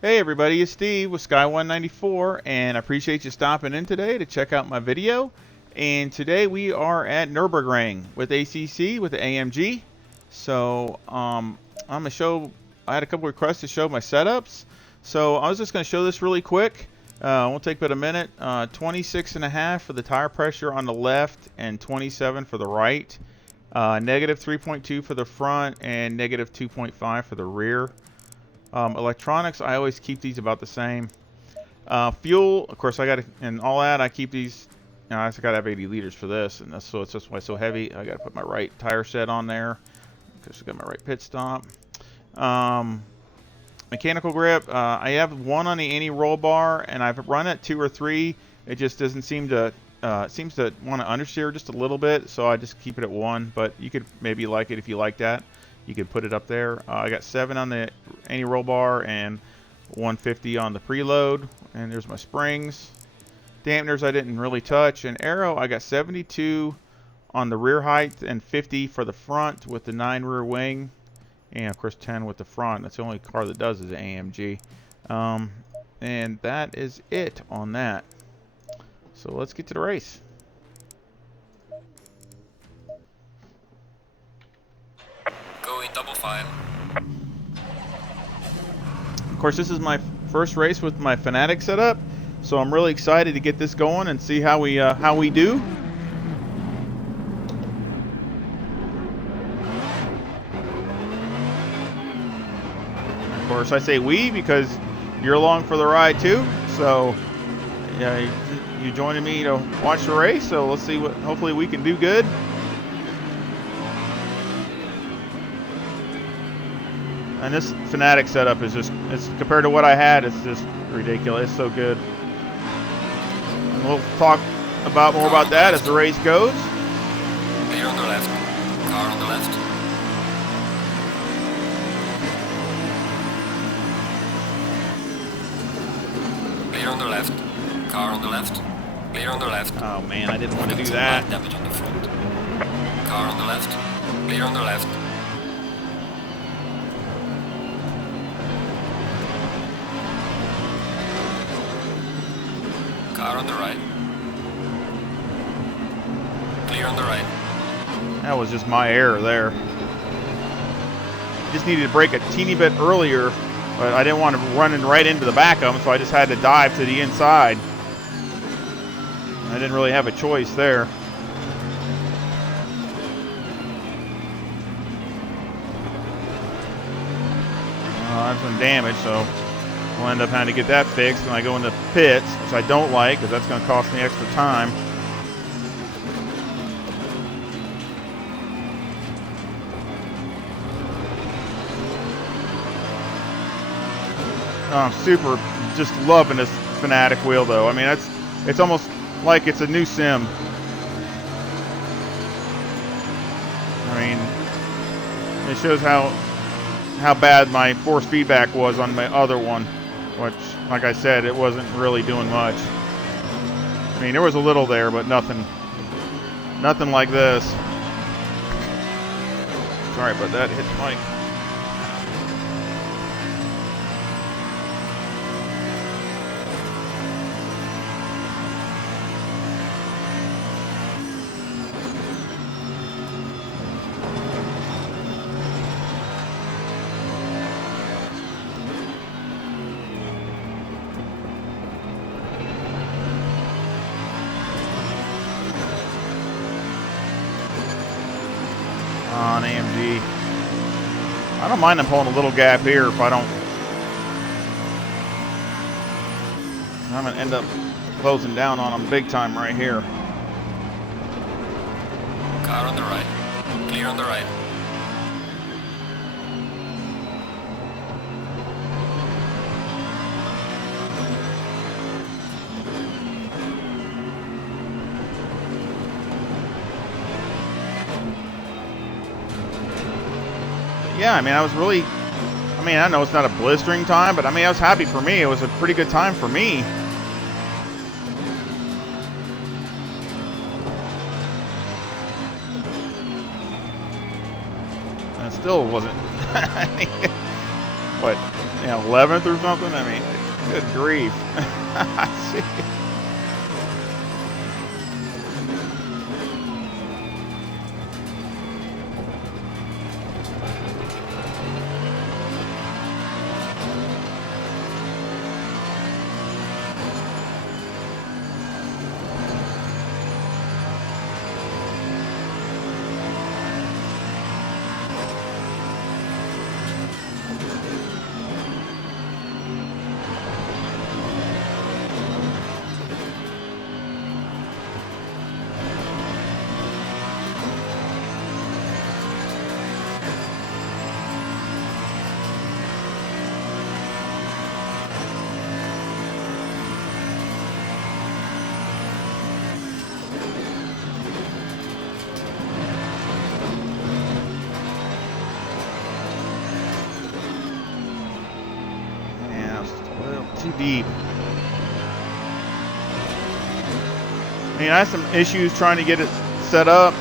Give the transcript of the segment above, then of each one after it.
Hey everybody, it's Steve with Sky194, and I appreciate you stopping in today to check out my video. And today we are at Nurburgring with ACC with the AMG. So I'm gonna show. I had a couple requests to show my setups, so I was just gonna show this really quick. Won't take but a minute. 26.5 for the tire pressure on the left, and 27 for the right. Negative 3.2 for the front, and negative 2.5 for the rear. Electronics, I always keep these about the same. Fuel, of course, I got to, and all that, I keep these. I got to have 80 liters for this, and that's so it's just why it's so heavy. I got to put my right tire set on there because I got my right pit stop. Mechanical grip, I have one on the anti-roll bar, and I've run it 2 or 3. It just doesn't seem to. Seems to want to understeer just a little bit, so I just keep it at 1. But you could maybe like it if you like that. You could put it up there. I got 7 on the anti-roll bar and 150 on the preload. And there's my springs. Dampeners I didn't really touch. And aero, I got 72 on the rear height and 50 for the front with the 9 rear wing. And of course 10 with the front. That's the only car that does is the AMG. And that is it on that. So let's get to the race. Double file. Of course, this is my first race with my Fanatic setup, so I'm really excited to get this going and see how we do. Of course, I say we because you're along for the ride too. So, yeah, you joining me to watch the race. So let's see what. Hopefully, we can do good. And this Fanatic setup is just, it's compared to what I had, it's just ridiculous. It's so good. And we'll talk about more about that as the race goes. Clear on the left. Car on the left. Clear on the left. Car on the left. Clear on the left. Oh man, I didn't want to do that. Damage on the front. Car on the left. Clear on the left. Car on the right. Clear on the right. That was just my error there. Just needed to brake a teeny bit earlier, but I didn't want to run right into the back of them, so I just had to dive to the inside. I didn't really have a choice there. That's been damaged, so we'll end up having to get that fixed when I go into pits, which I don't like because that's going to cost me extra time. I'm super just loving this Fanatic wheel though. I mean, it's almost like it's a new sim. I mean, it shows how bad my force feedback was on my other one, which, like I said, it wasn't really doing much. I mean, there was a little there, but nothing like this. Sorry about that, hit the mic. On AMG. I don't mind them pulling a little gap here if I don't. I'm going to end up closing down on them big time right here. Car on the right. Clear on the right. Yeah, I mean, I know it's not a blistering time, but I mean, I was happy for me. It was a pretty good time for me. And it still wasn't. what, 11th or something. I mean, good grief. See. Too deep. I mean, I had some issues trying to get it set up,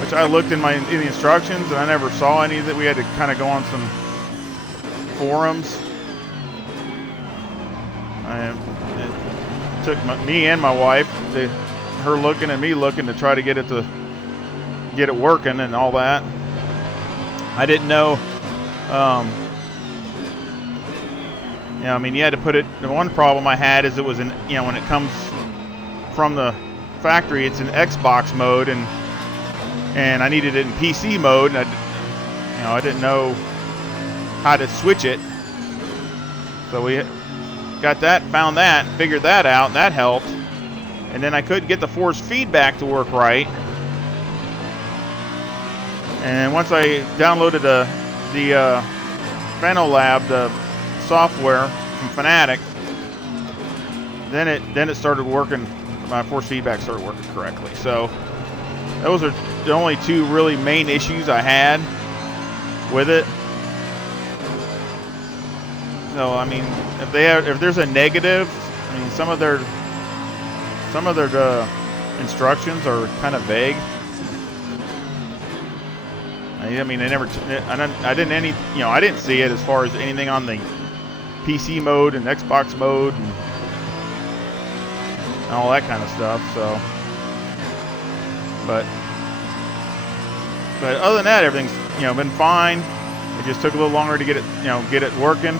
which I looked in the instructions and I never saw any that we had to kind of go on some forums. It took me and my wife, her looking and me looking to try to get it working and all that. I didn't know. I mean, you had to put it. The one problem I had is it was when it comes from the factory, it's in Xbox mode, and I needed it in PC mode, and I didn't know how to switch it. So we got that, found that, figured that out, and that helped. And then I couldn't get the force feedback to work right. And once I downloaded the Fenolab, the software from Fanatic, then it started working. My force feedback started working correctly. So those are the only two really main issues I had with it. So I mean, if there's a negative, I mean some of their instructions are kind of vague. I mean, I didn't see it as far as anything on the PC mode and Xbox mode and all that kind of stuff. So, but other than that, everything's been fine. It just took a little longer to get it working.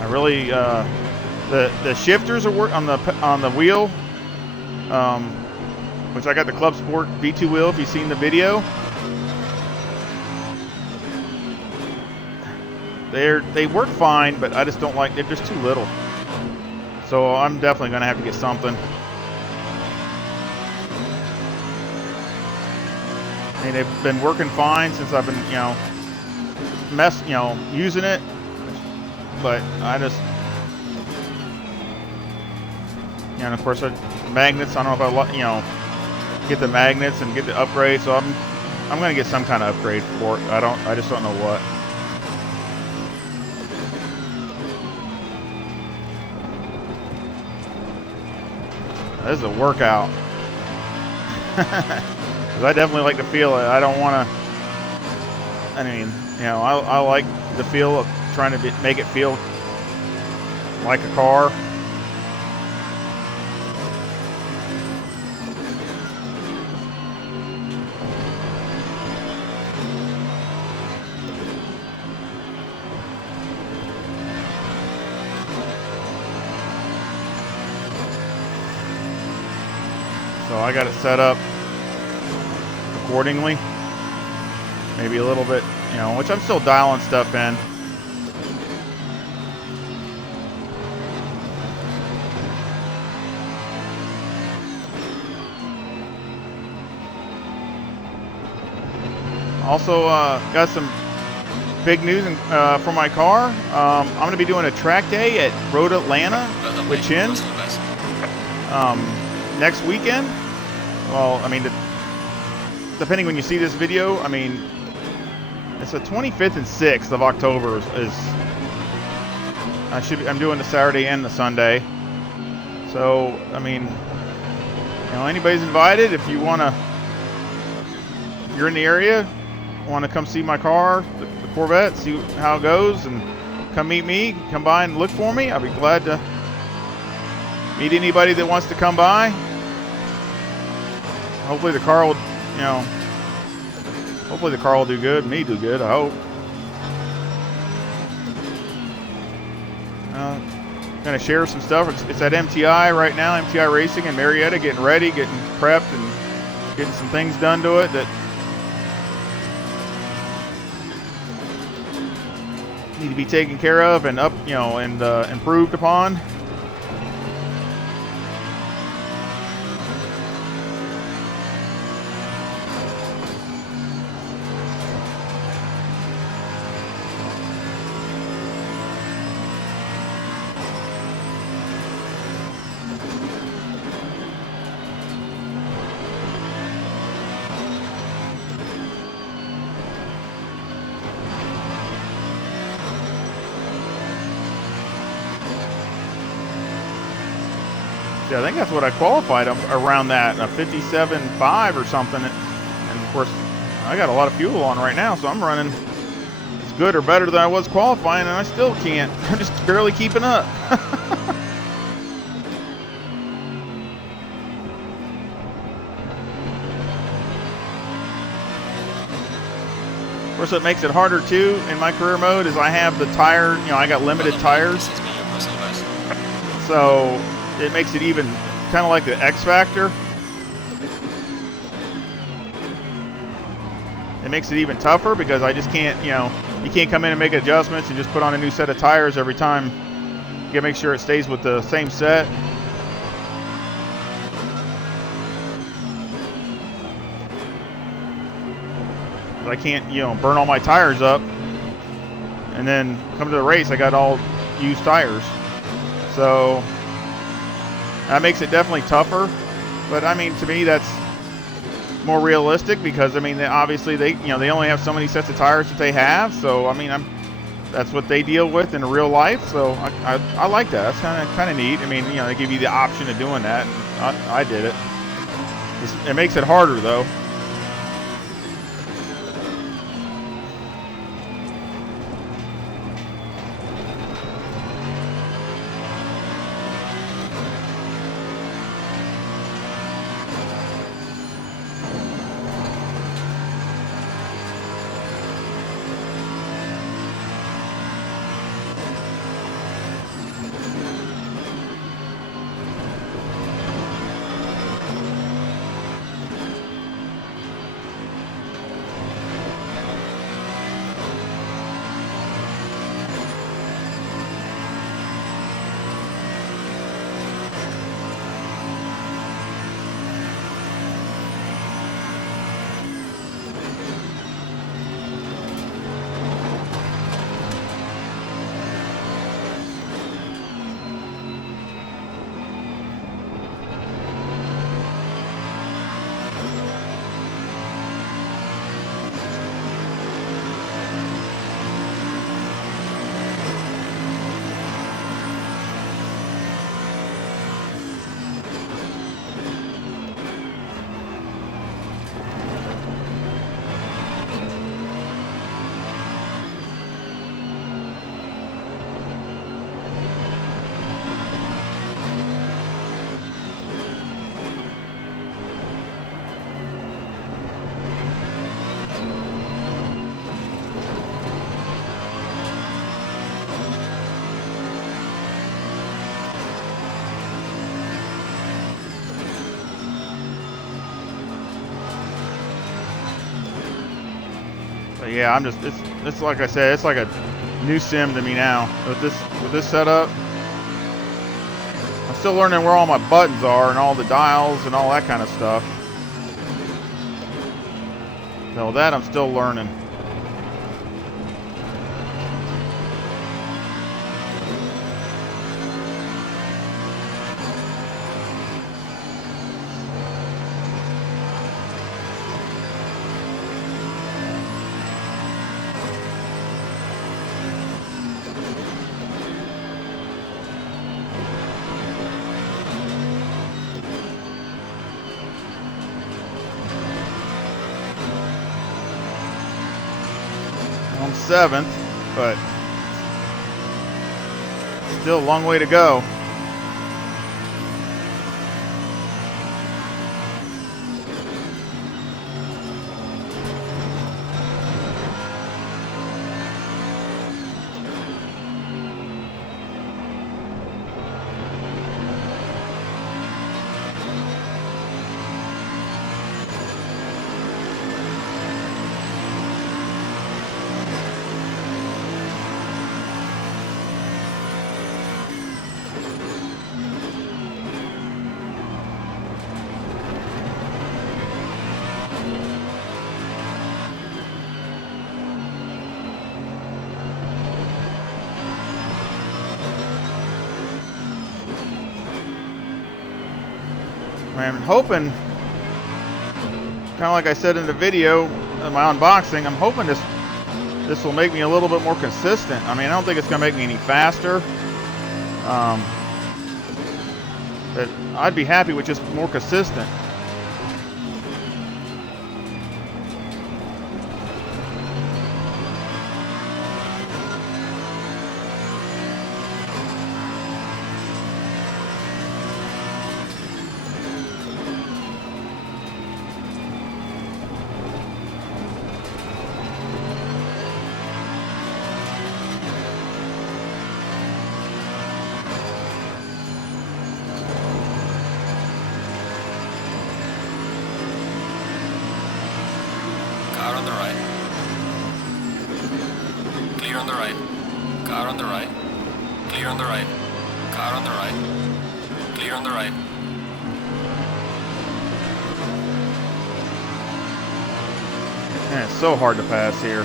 I really the shifters are on the wheel, which I got the Club Sport V2 wheel. If you've seen the video, they work fine, but I just don't like. They're just too little. So I'm definitely gonna have to get something. I mean, they've been working fine since I've been using it. But I just, and of course, magnets. I don't know if I, get the magnets and get the upgrade. So I'm gonna get some kind of upgrade for it. I just don't know what. This is a workout. Because I definitely like to feel it. I don't want to. I mean, I like the feel of trying to make it feel like a car. So I got it set up accordingly. Maybe a little bit, which I'm still dialing stuff in. Also, got some big news for my car. I'm going to be doing a track day at Road Atlanta with Chin next weekend. Well, I mean, depending when you see this video, I mean, it's the 25th and 6th of October I'm doing the Saturday and the Sunday. So, I mean, you know, anybody's invited. If you you're in the area, want to come see my car, the Corvette, see how it goes, and come meet me, come by and look for me. I'll be glad to meet anybody that wants to come by. Hopefully the car will, you know, hopefully the car will do good, me do good, I hope. Gonna share some stuff. It's at MTI right now, MTI Racing in Marietta, getting ready, getting prepped, and getting some things done to it that need to be taken care of and improved upon. Yeah, I think that's what I qualified around that, a 57.5 or something. And of course, I got a lot of fuel on right now, so I'm running as good or better than I was qualifying, and I still can't. I'm just barely keeping up. Of course, what makes it harder too in my career mode is I have the tire, you know, I got limited tires. So it makes it even kind of like the X Factor. It makes it even tougher because I just can't, you know, you can't come in and make adjustments and just put on a new set of tires every time. You gotta make sure it stays with the same set. I can't, you know, burn all my tires up and then come to the race, I got all used tires. So that makes it definitely tougher, but I mean, to me, that's more realistic because I mean, obviously they only have so many sets of tires that they have. So I mean, that's what they deal with in real life. So I like that. That's kind of neat. I mean, you know, they give you the option of doing that. And I did it. It makes it harder though. But yeah, it's like I said, it's like a new sim to me now with this setup. I'm still learning where all my buttons are and all the dials and all that kind of stuff. So that I'm still learning. I'm 7th, but still a long way to go. I'm hoping, kind of like I said in the video, in my unboxing, I'm hoping this will make me a little bit more consistent. I mean, I don't think it's going to make me any faster. But I'd be happy with just more consistent. Car on the right. Clear on the right. Car on the right. Clear on the right. Car on the right. Clear on the right. Man, it's so hard to pass here.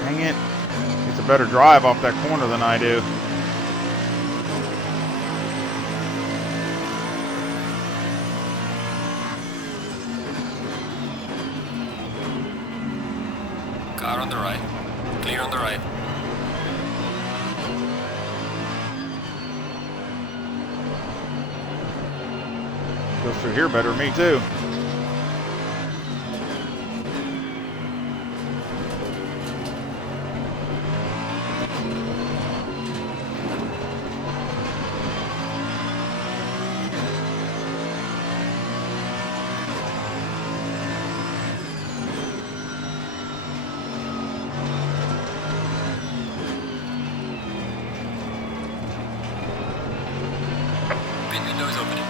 Dang it. It's a better drive off that corner than I do. Car on the right. Clear on the right. Goes through here better than me too. Pit window is opening.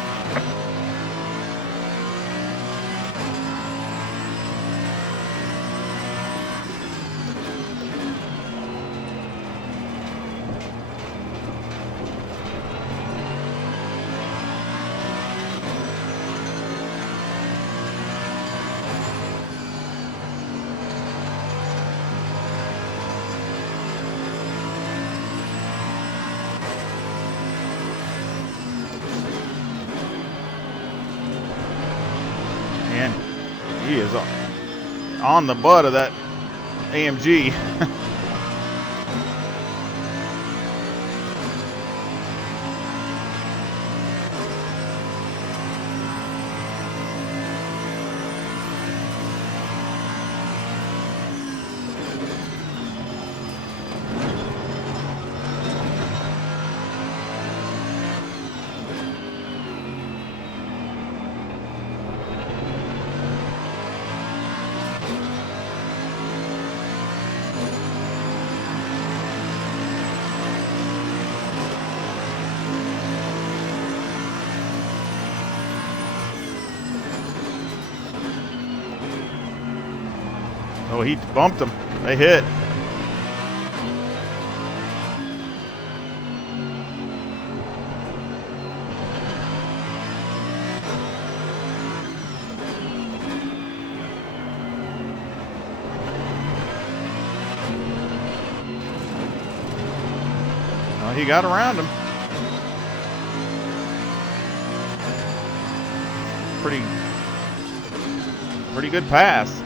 Man, he is on the butt of that AMG. Oh, he bumped them. They hit. Well, he got around him. Pretty good pass.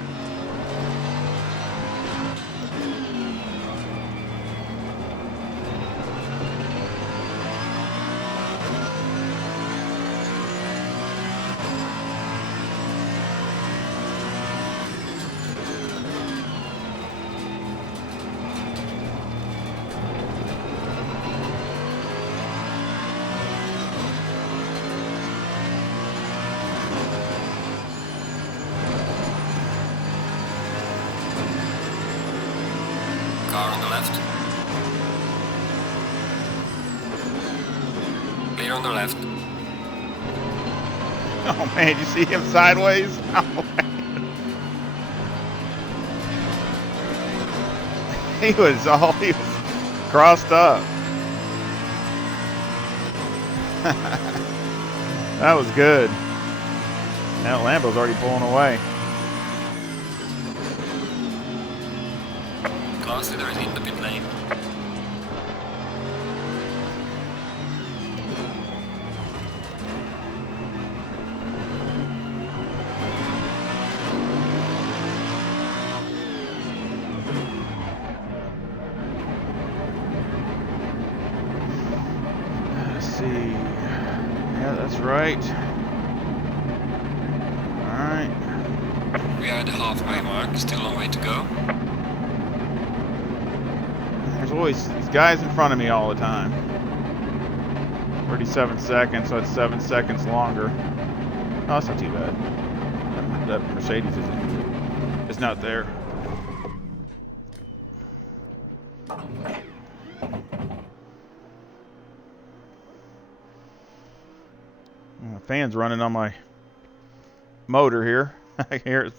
Car on the left. Clear on the left. Oh man, you see him sideways? Oh, man. He was crossed up. That was good. Now Lambo's already pulling away. Class leader is in the pit lane. Let's see. Yeah, that's right. Alright. We are at the halfway mark, still a long way to go. There's always these guys in front of me all the time. 37 seconds, so it's 7 seconds longer. Oh, that's not too bad. That Mercedes is not there. Fan's running on my motor here. I can hear it.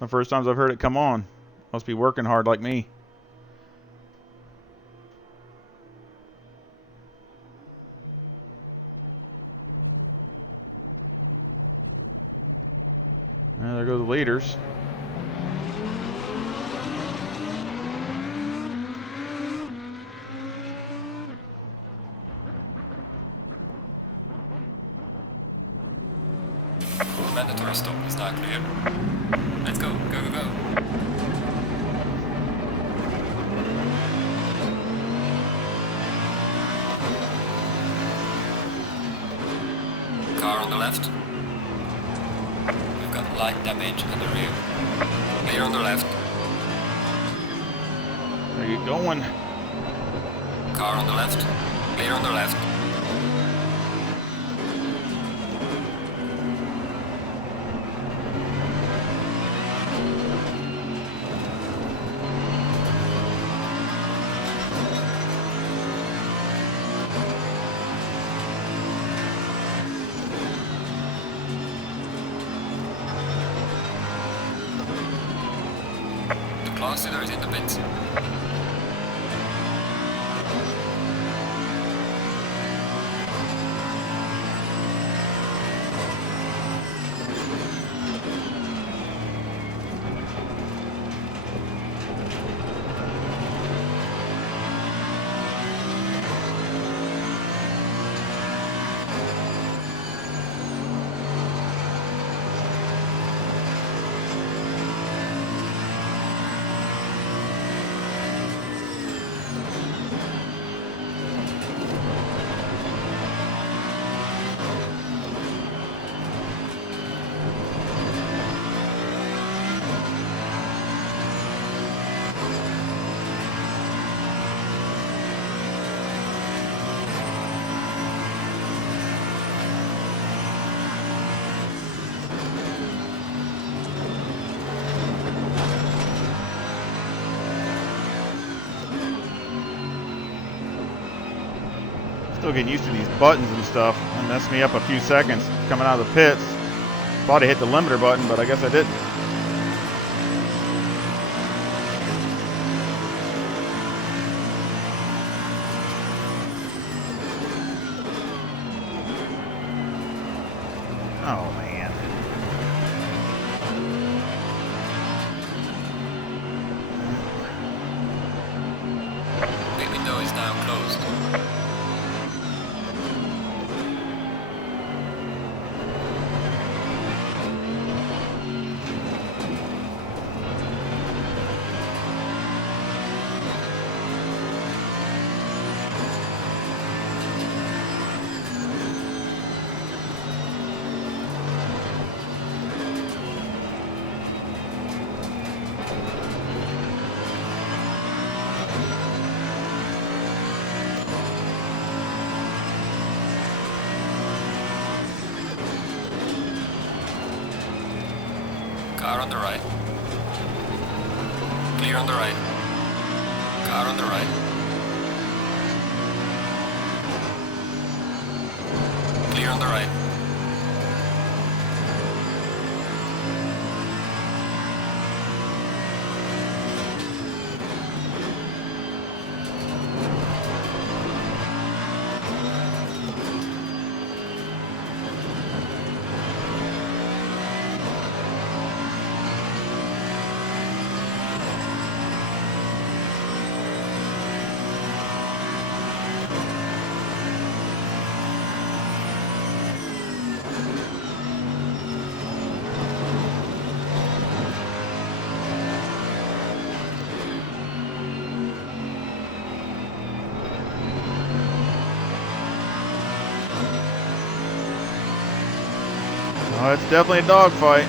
The first times I've heard it come on. Must be working hard like me. There go the leaders. Mandatory stop is not clear. Let's go, go, go, go. Car on the left. We've got light damage in the rear. Clear on the left. There you going. Car on the left. Clear on the left. Class leader is in the pits. Still getting used to these buttons and stuff. It messed me up a few seconds coming out of the pits. Thought I hit the limiter button, but I guess I didn't. Oh, man. Pit window is now closed. Car on the right. Clear on the right. Car on the right. Clear on the right. Oh, it's definitely a dogfight.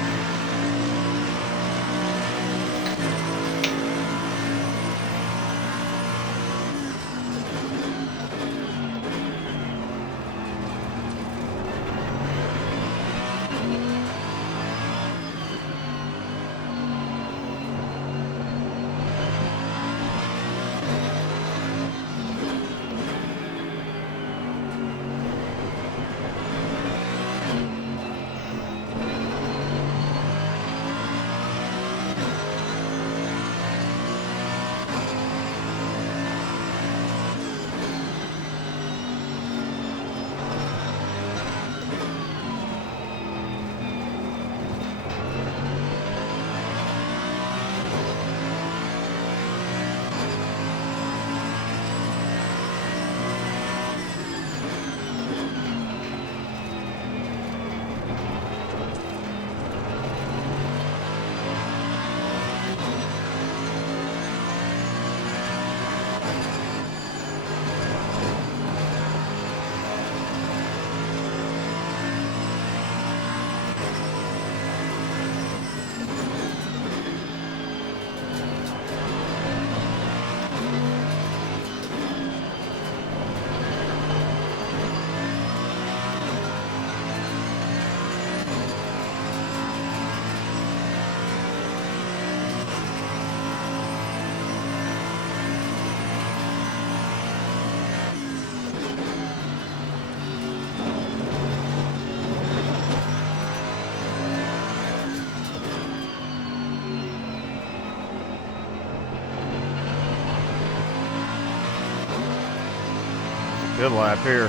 Good lap here.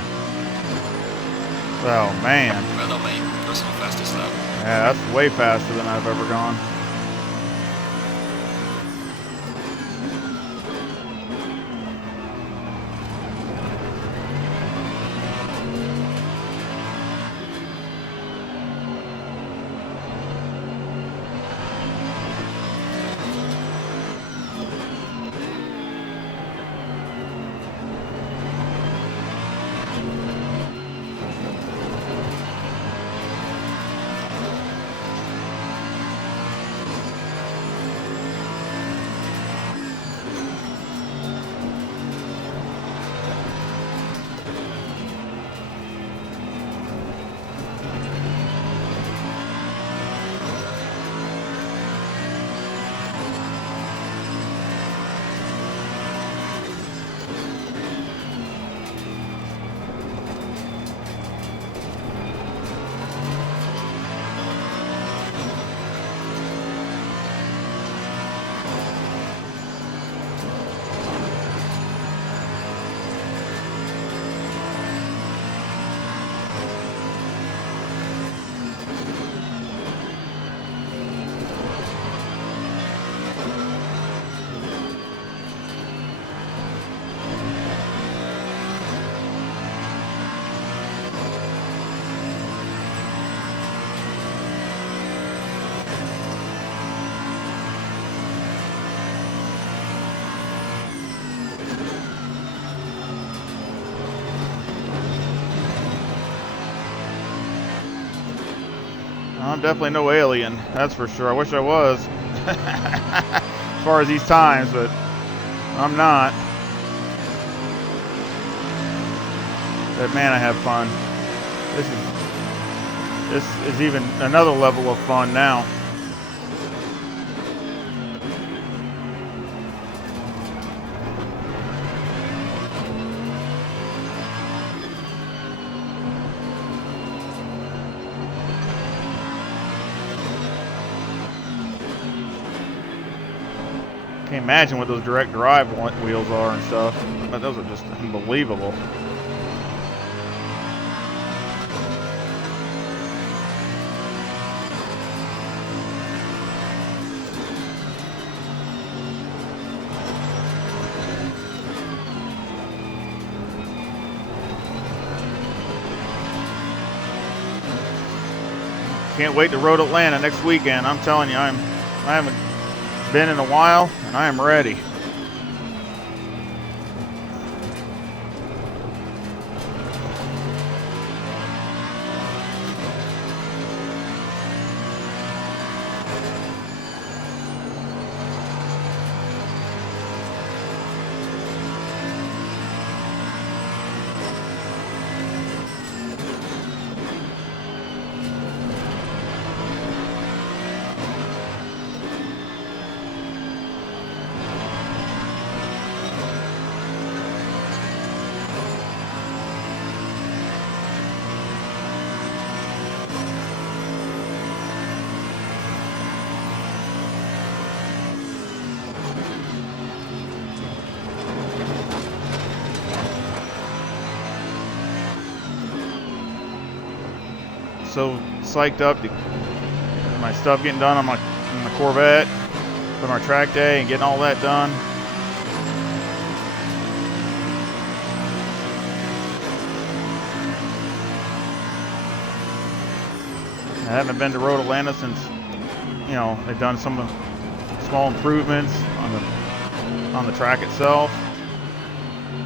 Oh, man. Well done, mate. Personal fastest lap. Yeah, that's way faster than I've ever gone. I'm definitely no alien, that's for sure. I wish I was. As far as these times, but I'm not. But man, I have fun. This is even another level of fun now. Can't imagine what those direct drive wheels are and stuff. But those are just unbelievable. Can't wait to Road Atlanta next weekend. I'm telling you, I haven't been in a while, and I am ready. So psyched up to my stuff getting done on my Corvette for my track day and getting all that done. I haven't been to Road Atlanta since, you know, they've done some small improvements on the track itself.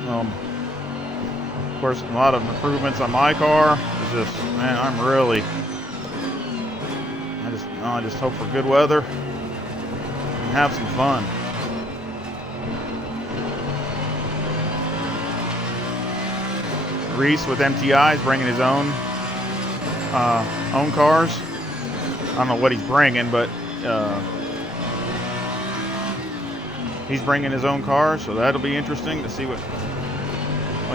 Of course, a lot of improvements on my car. It's just, man, I'm really, I just hope for good weather and have some fun. Reese with MTI is bringing his own cars. I don't know what he's bringing, but he's bringing his own car, so that'll be interesting to see what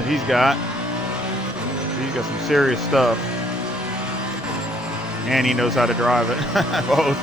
he's got. He's got some serious stuff, and he knows how to drive it. Both.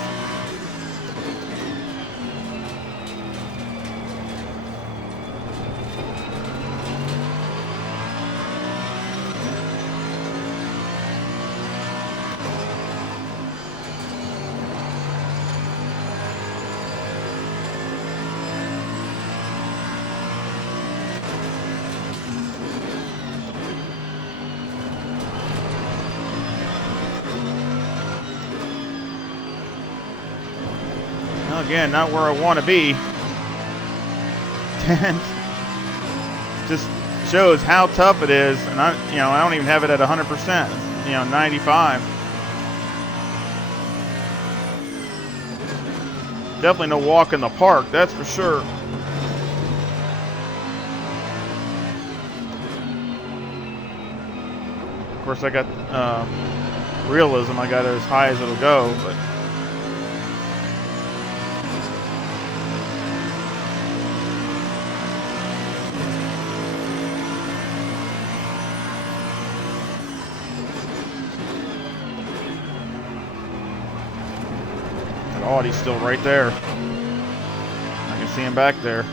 Again, not where I want to be. And just shows how tough it is. And I don't even have it at 100%. 95. Definitely no walk in the park, that's for sure. Of course, I got realism. I got it as high as it'll go, but. Audi's still right there. I can see him back there.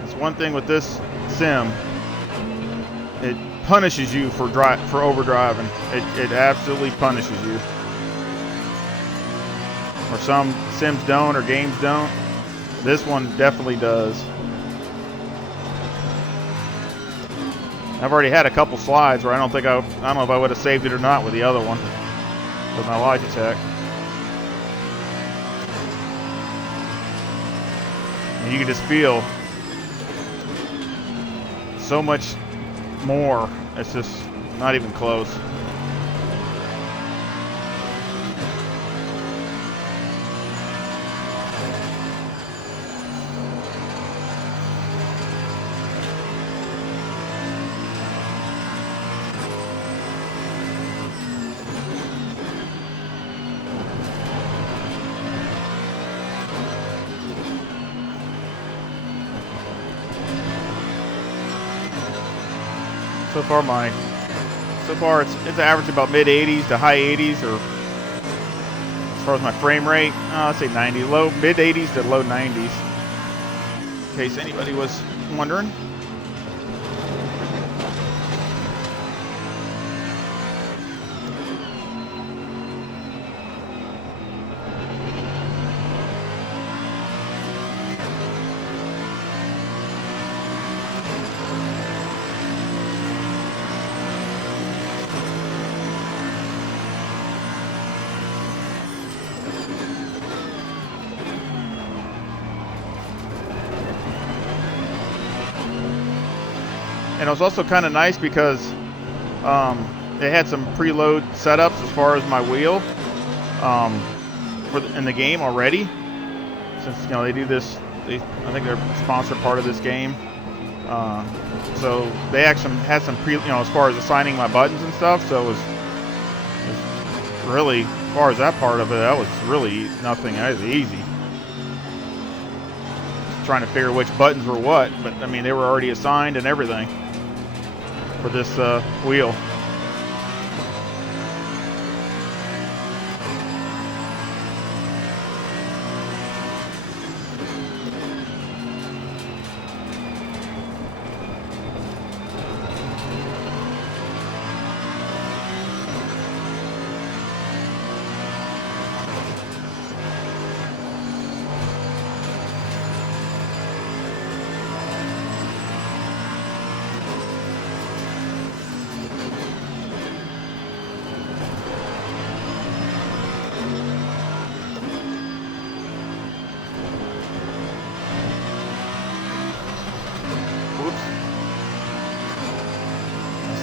That's one thing with this sim. It punishes you for overdriving. It absolutely punishes you. Or some sims don't, or games don't. This one definitely does. I've already had a couple slides where I don't know if I would have saved it or not with the other one, with my Logitech. And you can just feel so much more. It's just not even close. So far it's average about mid 80s to high 80s, or as far as my frame rate, I'd say 90, mid 80s to low 90s. In case anybody was wondering. And it was also kind of nice because they had some preload setups as far as my wheel in the game already. Since they do this, I think they're a sponsored part of this game. So they actually had some as far as assigning my buttons and stuff. So it was really, as far as that part of it, that was really nothing. That was easy. Just trying to figure which buttons were what, but I mean they were already assigned and everything for this wheel.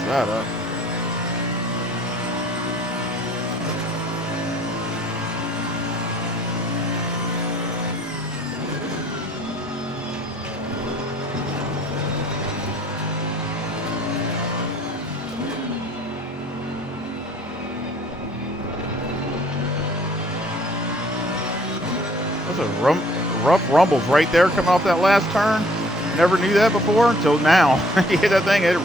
That up. Those are rough rumbles right there coming off that last turn. Never knew that before until now. You hit that thing, it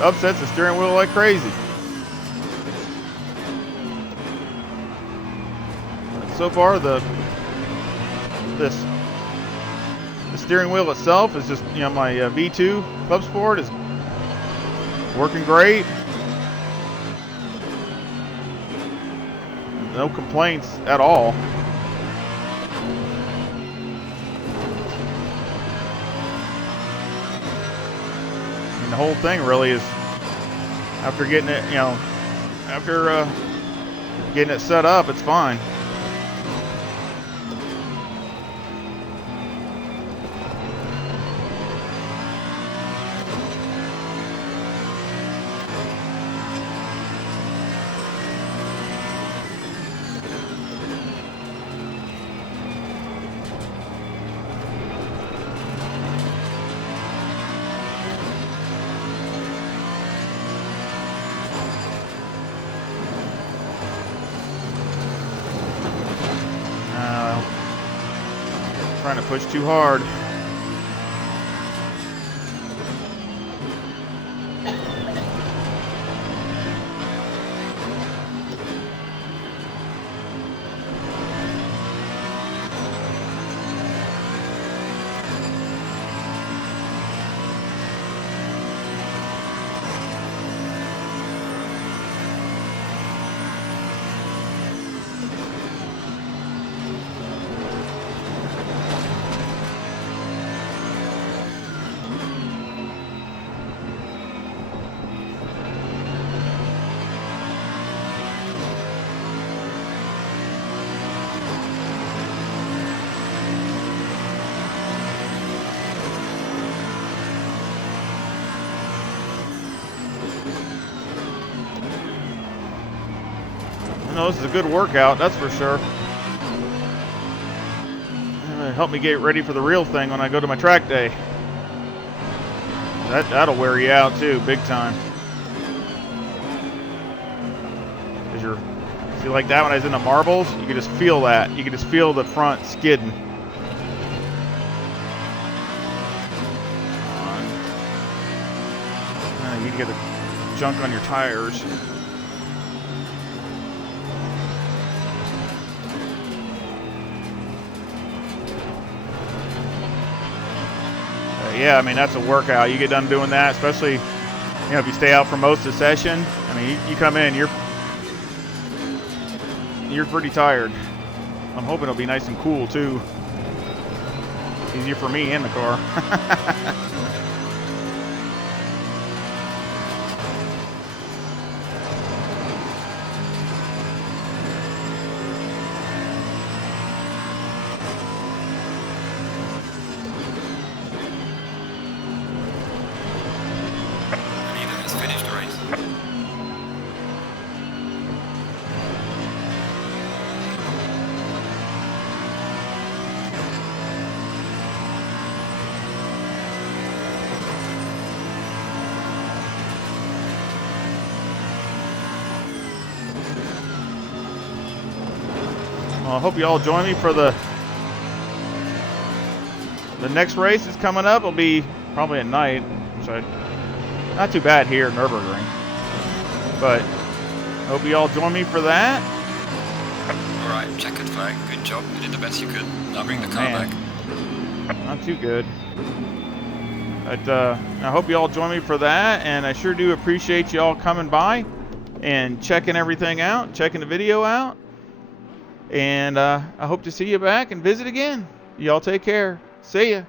upsets the steering wheel like crazy. So far, the steering wheel itself is just, my V2 Club Sport is working great. No complaints at all. The whole thing really is, after getting it, getting it set up, it's fine. Trying to push too hard. No, this is a good workout, that's for sure. Help me get ready for the real thing when I go to my track day. That'll wear you out too, big time. See, like that when I was in the marbles, you could just feel that. You could just feel the front skidding. You can get the junk on your tires. Yeah, I mean, that's a workout. You get done doing that, especially, you know, if you stay out for most of the session. I mean, you come in, you're pretty tired. I'm hoping it'll be nice and cool too. Easier for me in the car. Well, I hope you all join me for the next race is coming up. It'll be probably at night, which not too bad here in Nurburgring. But I hope you all join me for that. All right, checkered flag. Good job. You did the best you could. I'll bring the car back. Not too good. But I hope you all join me for that, and I sure do appreciate you all coming by and checking everything out, checking the video out. And I hope to see you back and visit again. Y'all take care. See ya.